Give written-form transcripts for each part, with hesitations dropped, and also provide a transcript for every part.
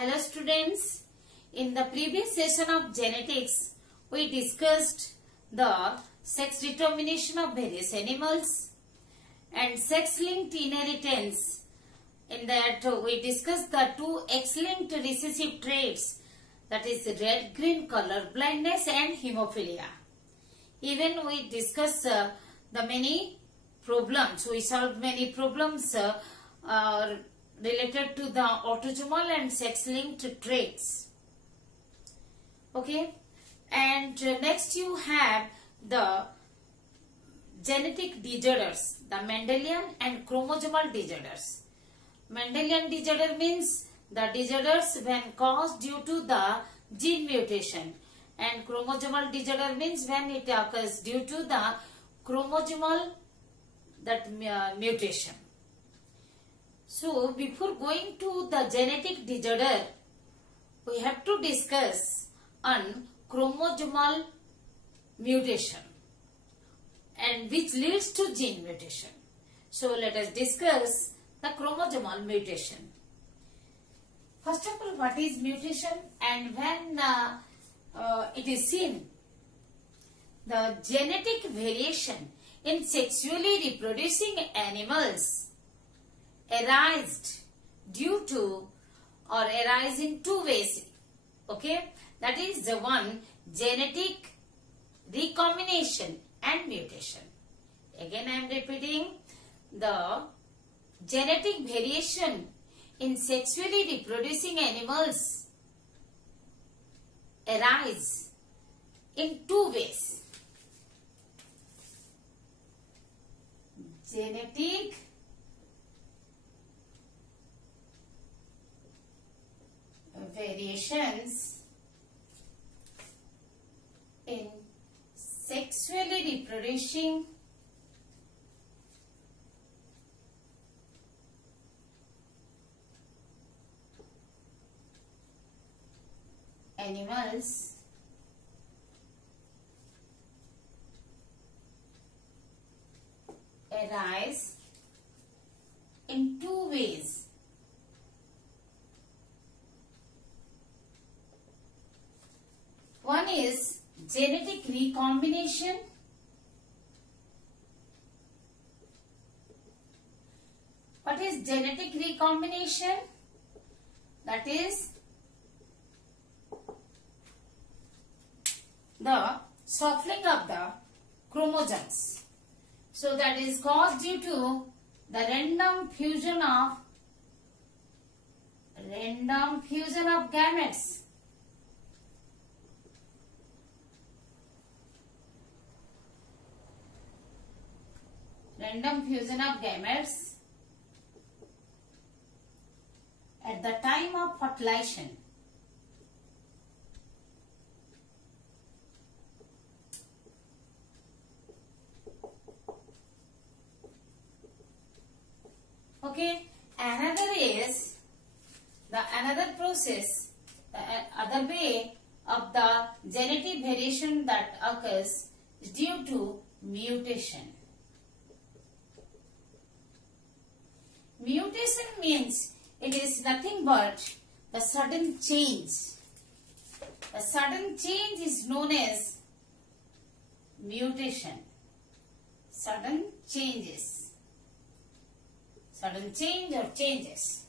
Hello students, in the previous session of genetics, we discussed the sex determination of various animals and sex-linked inheritance. In that we discussed the two X-linked recessive traits, that is red-green color blindness and hemophilia. Even we discussed the many problems, we solved many problems related to the autosomal and sex-linked traits. Okay, and next you have the genetic disorders, the Mendelian and chromosomal disorders. Mendelian disorder means the disorders when caused due to the gene mutation, and chromosomal disorder means when it occurs due to the chromosomal mutation. So, before going to the genetic disorder, we have to discuss on chromosomal mutation and which leads to gene mutation. So, let us discuss the chromosomal mutation. First of all, what is mutation and when it is seen? The genetic variation in sexually reproducing animals arised due to or arise in two ways. Okay, that is the one, genetic recombination and mutation. Again I am repeating, the genetic variation in sexually reproducing animals arise in two ways. Genetic variations in sexually reproducing animals arise in two ways. One is genetic recombination . What is genetic recombination? That is the shuffling of the chromosomes. So that is caused due to the random fusion of gametes. Random fusion of gametes at the time of fertilization. Okay, another process, other way of the genetic variation that occurs is due to mutation. Mutation means it is nothing but the sudden change. The sudden change is known as mutation. Sudden changes. Sudden change or changes.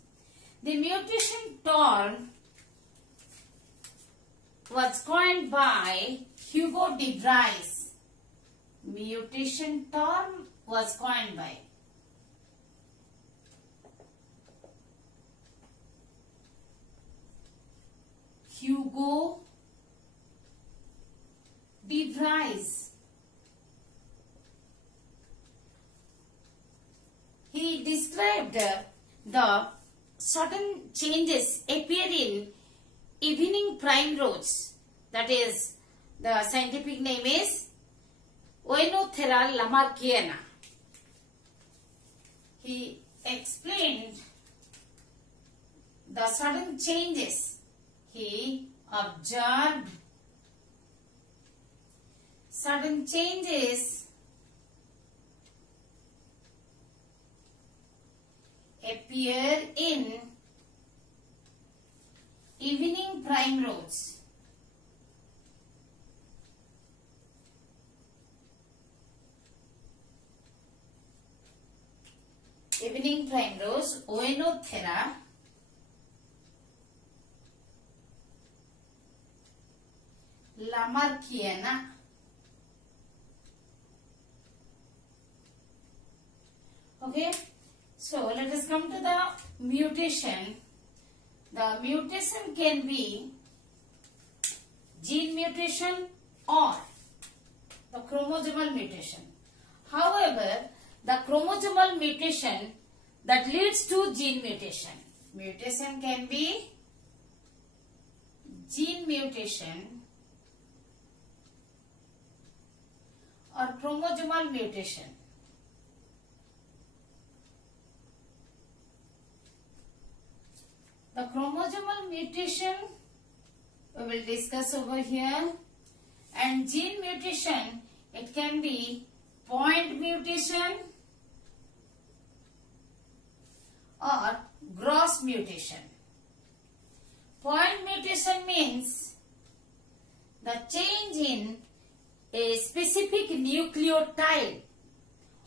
The mutation term was coined by Hugo de Vries. Mutation term was coined by Hugo de Vries. He described the sudden changes appear in evening primrose. That is, the scientific name is Oenothera lamarckiana. He explained the sudden changes. He observed sudden changes appear in evening primrose. Evening primrose, Oenothera. Lamarckiana. Okay, so let us come to the mutation. The mutation can be gene mutation or the chromosomal mutation. However, the chromosomal mutation that leads to gene mutation. Mutation can be gene mutation or chromosomal mutation. The chromosomal mutation we will discuss over here, and gene mutation, it can be point mutation or gross mutation. Point mutation means the change in a specific nucleotide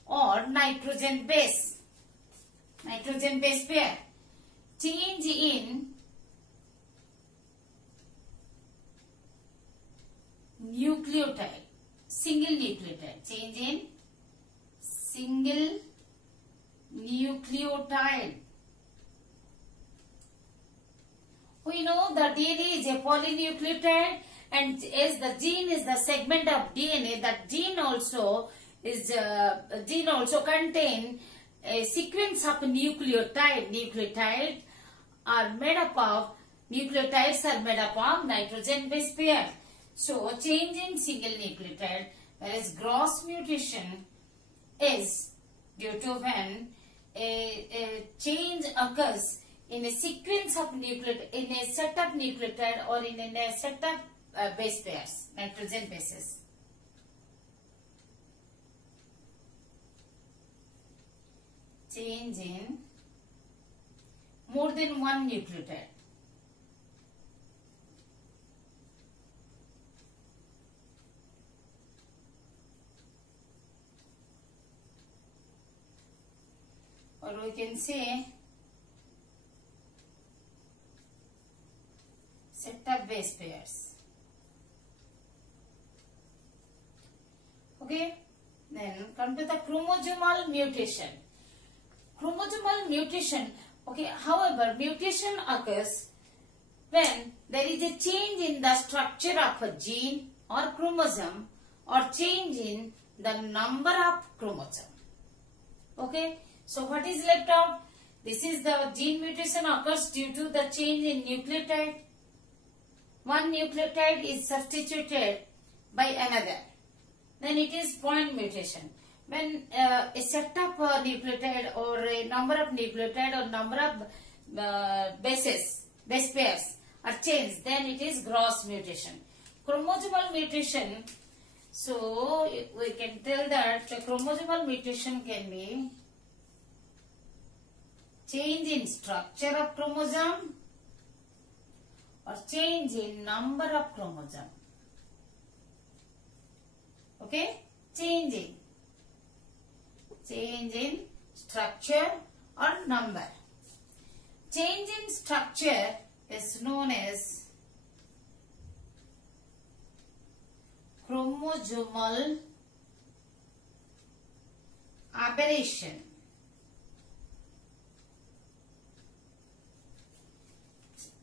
or nitrogen base pair. Change in nucleotide, single nucleotide, change in single nucleotide. We know the DNA is a polynucleotide, and as the gene is the segment of DNA, that gene also contain a sequence of nucleotides are made up of nitrogen base pair. So change in single nucleotide, whereas gross mutation is due to when a change occurs in a sequence of nucleotide, in a set of nucleotide or in a set of base pairs, nitrogen bases. Change in more than one nucleotide. Or we can say set of base pairs. Okay, then come to the chromosomal mutation. Chromosomal mutation, okay, however, mutation occurs when there is a change in the structure of a gene or chromosome or change in the number of chromosomes. Okay, so what is left out? This is the gene mutation occurs due to the change in nucleotide. One nucleotide is substituted by another. Then it is point mutation. When a set of nucleotide or a number of nucleotide or number of base pairs are changed, then it is gross mutation. Chromosomal mutation, so we can tell that the chromosomal mutation can be change in structure of chromosome or change in number of chromosome. Okay, change in structure or number. Change in structure is known as chromosomal aberration.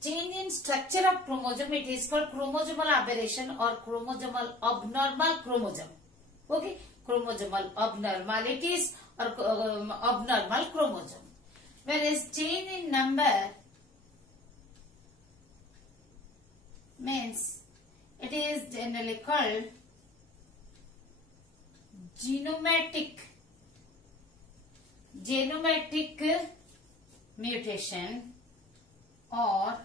Change in structure of chromosome, it is called chromosomal aberration or chromosomal abnormal chromosome. Okay, chromosomal abnormalities or abnormal chromosome. Whereas change in number means it is generally called genomatic mutation or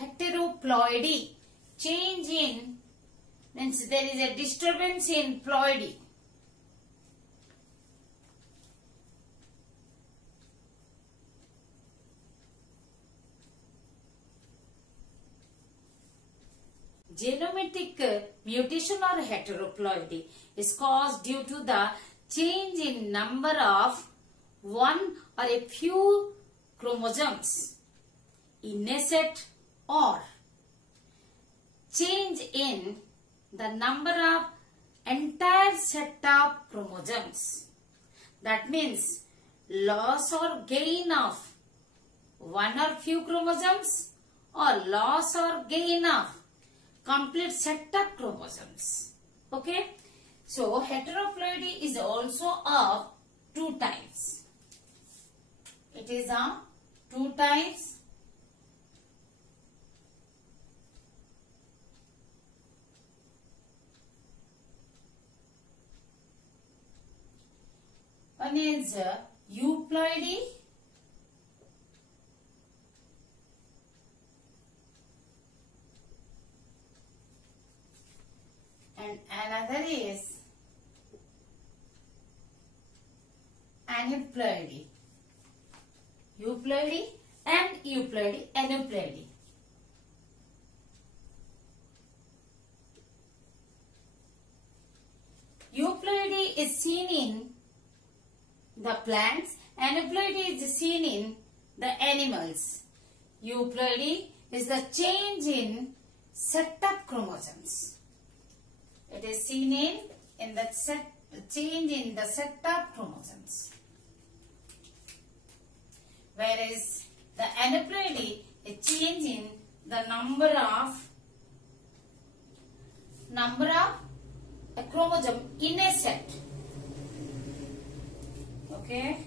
heteroploidy. Change in means there is a disturbance in ploidy. genomatic mutation or heteroploidy is caused due to the change in number of one or a few chromosomes in a set, or change in the number of entire set of chromosomes. That means loss or gain of one or few chromosomes, or loss or gain of complete set of chromosomes. Okay. So heteroploidy is also of two types. It is of two types. One is euploidy and another is aneuploidy. Euploidy and euploidy, aneuploidy. Euploidy is seen in the plants, aneuploidy is seen in the animals. Euploidy is the change in set of chromosomes. It is seen in the change in the set of chromosomes. Whereas the aneuploidy is change in the number of a chromosome in a set. Okay.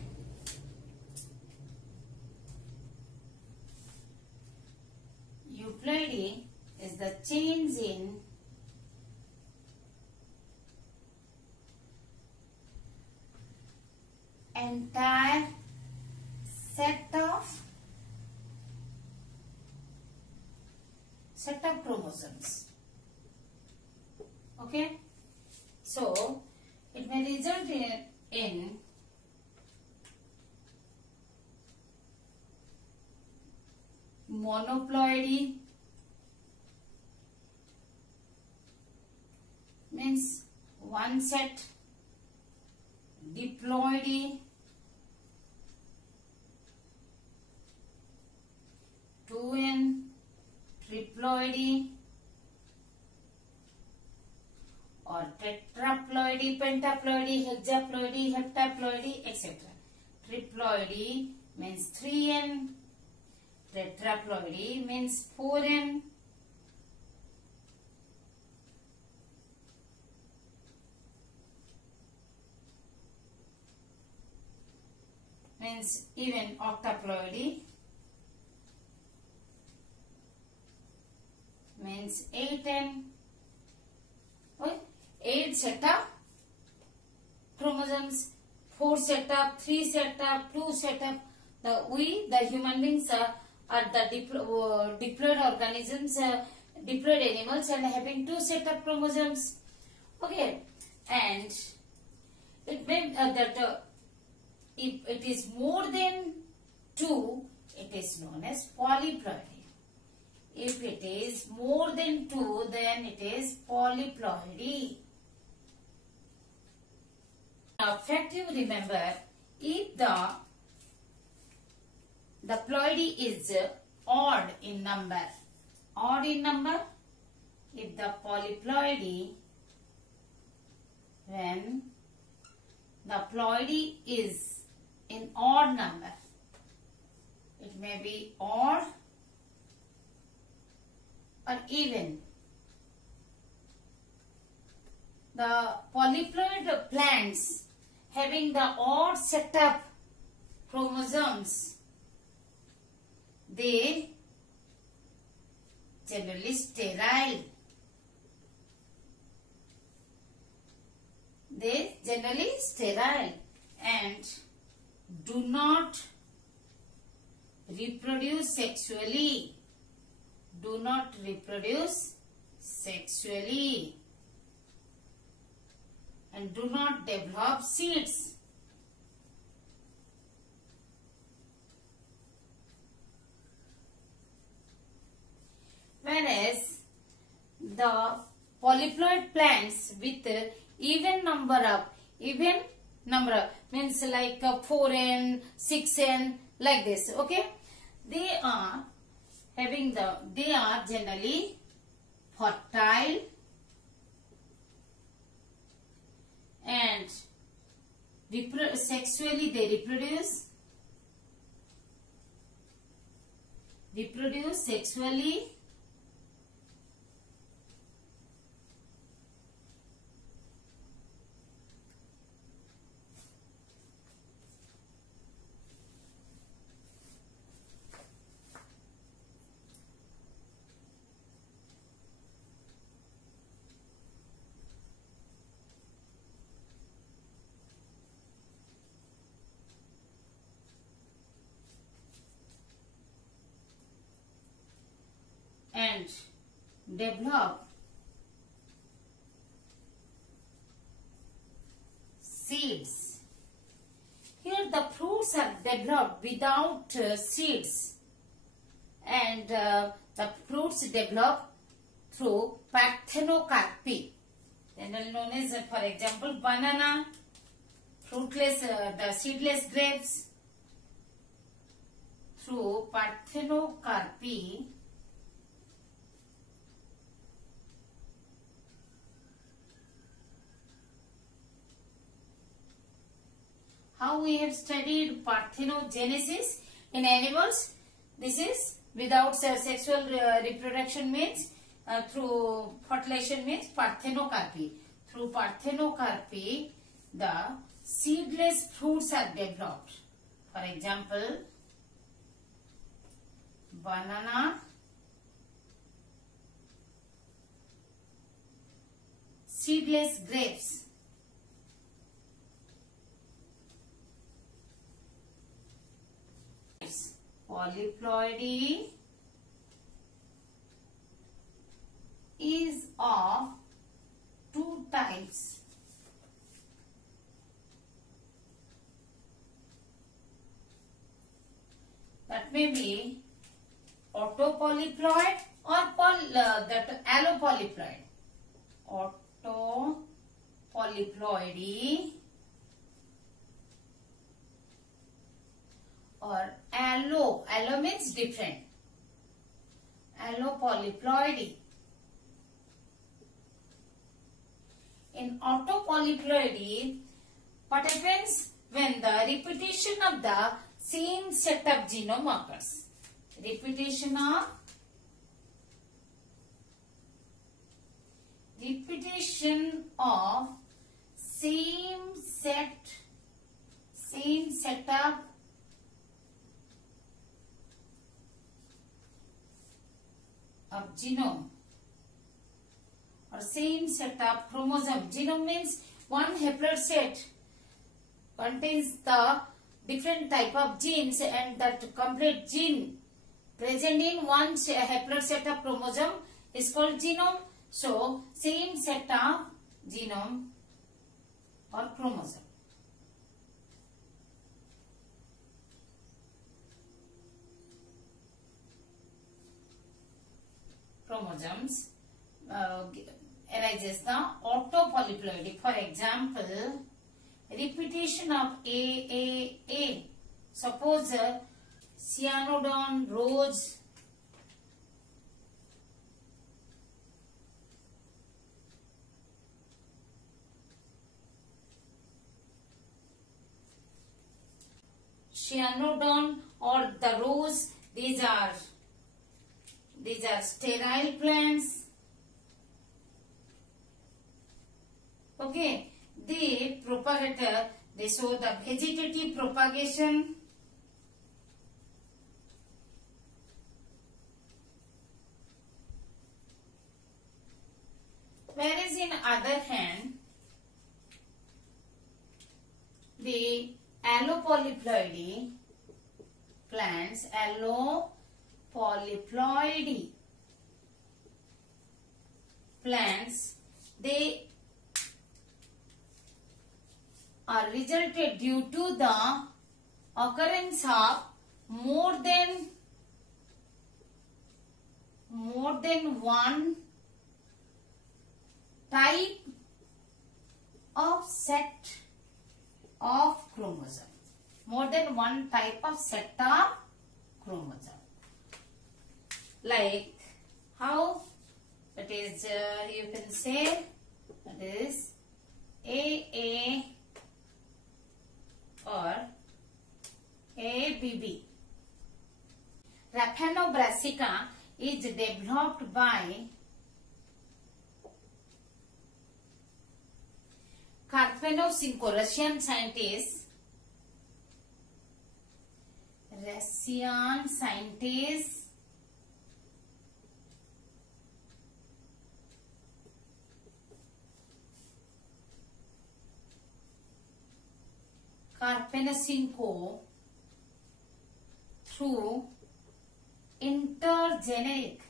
Euploidy is the change in entire set of chromosomes. Okay. So it may result in monoploidy, means one set, diploidy, two in triploidy, or tetraploidy, pentaploidy, hexaploidy, heptaploidy, etc. Triploidy means 3n, tetraploidy means 4n, means even octaploidy means 8n. 8 set of chromosomes, 4 set up, 3 set up, 2 set up. The human beings are the diploid organisms, diploid animals, and having 2 set of chromosomes. Okay, and it means that if it is more than 2, it is known as polyploidy. If it is more than 2, then it is polyploidy. Now, fact you remember, if the ploidy is odd in number, if the polyploidy, when the ploidy is in odd number, it may be odd or even. The polyploid plants having the odd set of chromosomes, they generally sterile. They generally sterile and do not reproduce sexually. Do not reproduce sexually and do not develop seeds. Whereas the polyploid plants with even number means like 4n, 6n, like this. Okay, they are generally fertile and sexually they reproduce sexually, and develop seeds. Here the fruits are developed without seeds, and the fruits develop through parthenocarpy, generally known as, for example, banana, fruitless, the seedless grapes, through parthenocarpy. How we have studied parthenogenesis in animals. This is without sexual reproduction, means through fertilization, means parthenocarpy. Through parthenocarpy, the seedless fruits are developed. For example, banana, seedless grapes. Polyploidy is of two types. That may be autopolyploid or allopolyploid. Autopolyploidy or allo means different. Allopolyploidy. In autopolyploidy, what happens when the repetition of the same set of genome occurs? Repetition of same set of genome or same set of chromosome. Genome means one haploid set contains the different type of genes, and that complete gene present in one haploid set of chromosome is called genome. So same set of genome or chromosome. Chromosomes arises the autopolyploidy. For example, repetition of AAA. Suppose cyanodon, rose, cyanodon or the rose, these are sterile plants. Okay, they propagate, they show the vegetative propagation. Whereas in other hand, the allopolyploidy plants, allopolyploidy plants, they are resulted due to the occurrence of more than one type of set of chromosome. More than one type of set of chromosome. Like how it is, you can say it is AA or ABB. Rapanobrassica is developed by Karpenov-Sinko, Russian scientist. Russian scientist Karpenov-Sinko through intergeneric.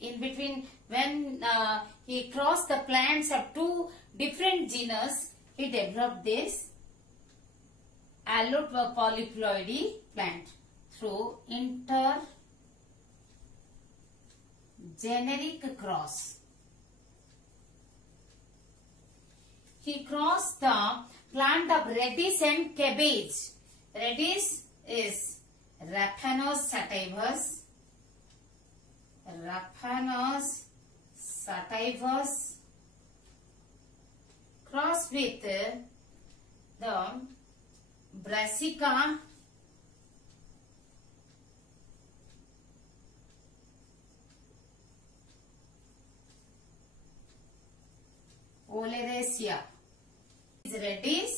In between, when he crossed the plants of two different genus, he developed this allopolyploidy plant through intergeneric cross. He crossed the plant of radish and cabbage. Radish is Raphanus sativus. Raphanus sativus crossed with the Brassica oleracea. This is radish.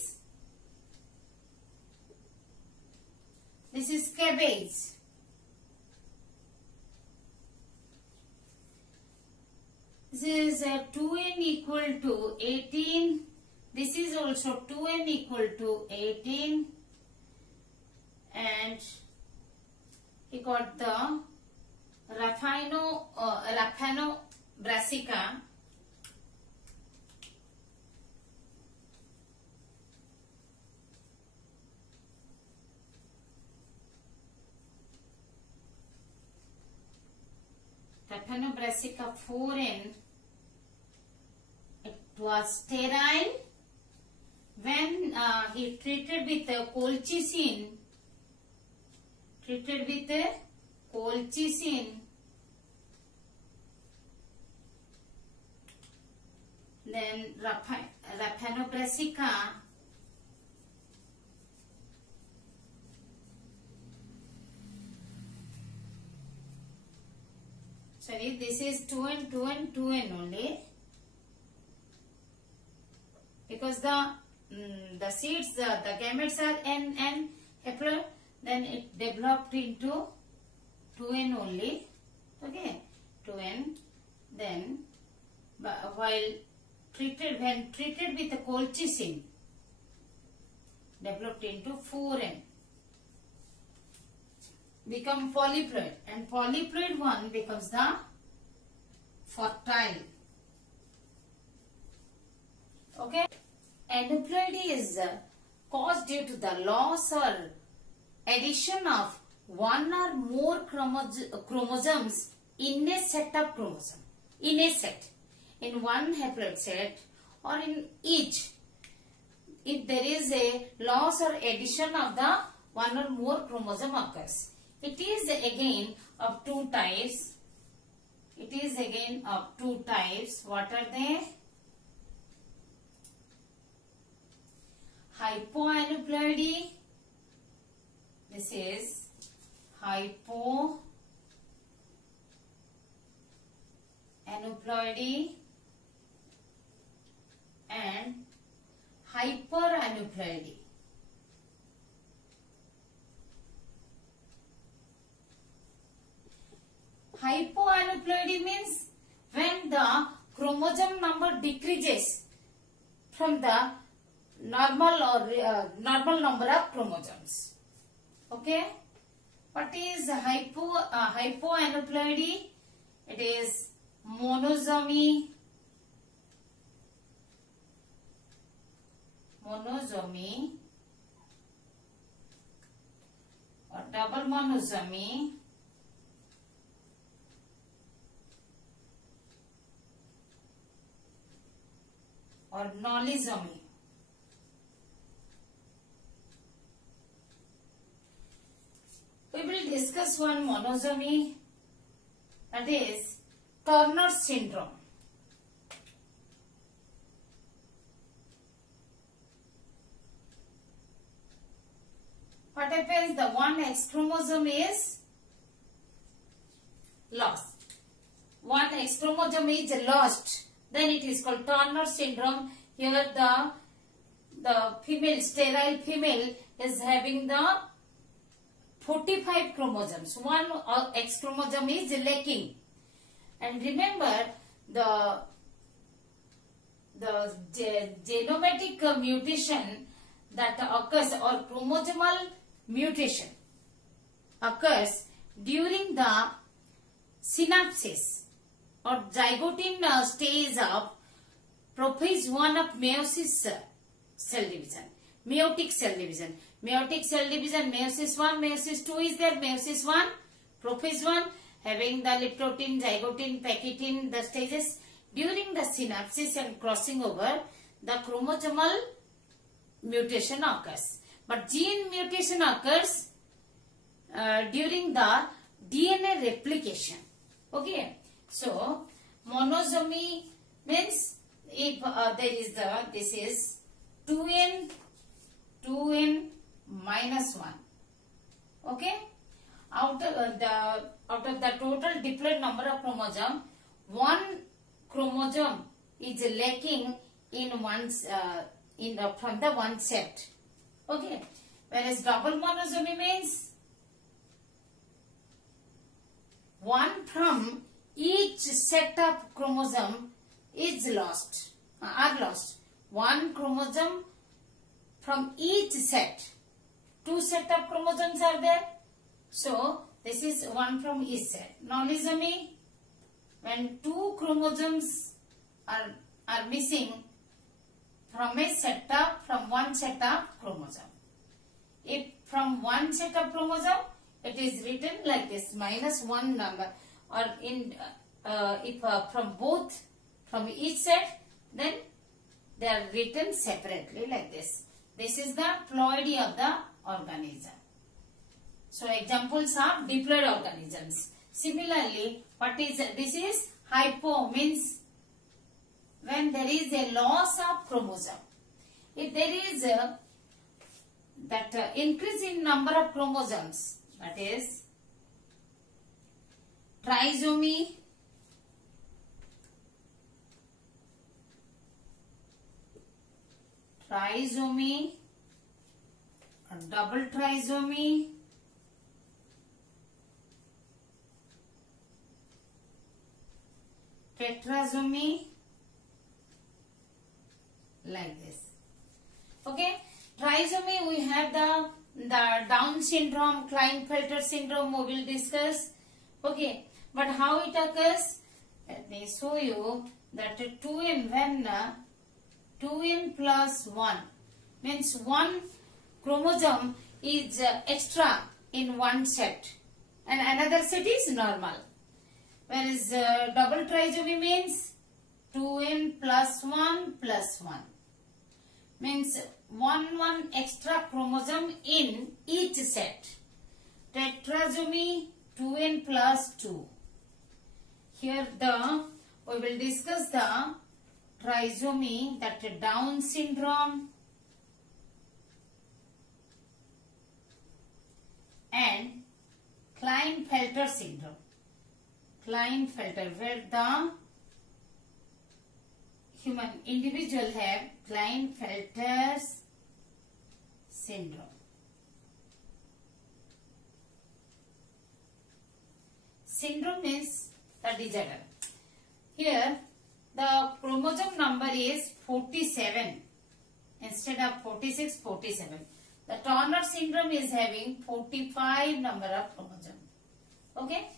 This is cabbage. This is 2n equal to 18. This is also 2n equal to 18. And he got the Rapanobrassica. Rapanobrassica 4n. It was sterile. When he treated with colchicine, then Rapanobrassica sorry, this is 2n, 2n, 2n only, because the seeds, the gametes are n haploid, then it developed into 2n only. Okay, 2n. Then when treated with the colchicine, developed into 4n, become polyploid, and polyploid 1 becomes the fertile. Okay, aneuploidy is caused due to the loss or addition of one or more chromosomes in a set of chromosomes. In a set, in one haploid set or in each, if there is a loss or addition of the one or more chromosome occurs. It is again of two types. What are they? Hypoaneuploidy. This is hypoaneuploidy and hyperaneuploidy. Hypoaneuploidy means when the chromosome number decreases from the normal number of chromosomes. Okay. What is hypoaneuploidy? It is monosomy or double monosomy or nolisomy. We will discuss one monosomy, that is Turner syndrome. What happens? The one X chromosome is lost. One X chromosome is lost. Then it is called Turner syndrome. Here the female, sterile female is having the 45 chromosomes. One X chromosome is lacking. And remember the genomatic mutation that occurs, or chromosomal mutation occurs during the synapsis or zygote stage of prophase 1 of meiosis cell division, meiotic cell division. Meiotic cell division, meiosis 1, meiosis 2 is there. Meiosis 1, prophase 1, having the liptotin, zygotin, pakitin, the stages. During the synapsis and crossing over, the chromosomal mutation occurs. But gene mutation occurs during the DNA replication. Okay. So, monosomy means if there is this is 2n minus 1. Okay. Out of the total diploid number of chromosome, one chromosome is lacking in from the one set. Okay. Whereas double monosomy means one from each set of chromosome is lost. One chromosome from each set. Two set of chromosomes are there. So this is one from each set. Nolisomy, when two chromosomes are missing from one set of chromosome. If from one set of chromosome, it is written like this, -1 number, or if from each set, then they are written separately like this. This is the ploidy of the organism. So examples of diploid organisms. Similarly, this is hypo, means when there is a loss of chromosome. If there is that increase in number of chromosomes, that is trisomy, or double trisomy, tetrasomy, like this. Okay. Trisomy, we have the Down syndrome, Klinefelter syndrome, we will discuss. Okay. But how it occurs? Let me show you that 2n, when 2n plus 1 means one chromosome is extra in one set and another set is normal. Whereas double trisomy means 2n plus 1 means one extra chromosome in each set. Tetrasomy, 2n plus 2. Here we will discuss the trisomy, that Down syndrome and Klinefelter syndrome. Klinefelter, where the human individual have Klinefelter's syndrome. Syndrome means the disorder. Here the chromosome number is 47 instead of 46, 47. The Turner syndrome is having 45 number of chromosomes. Okay.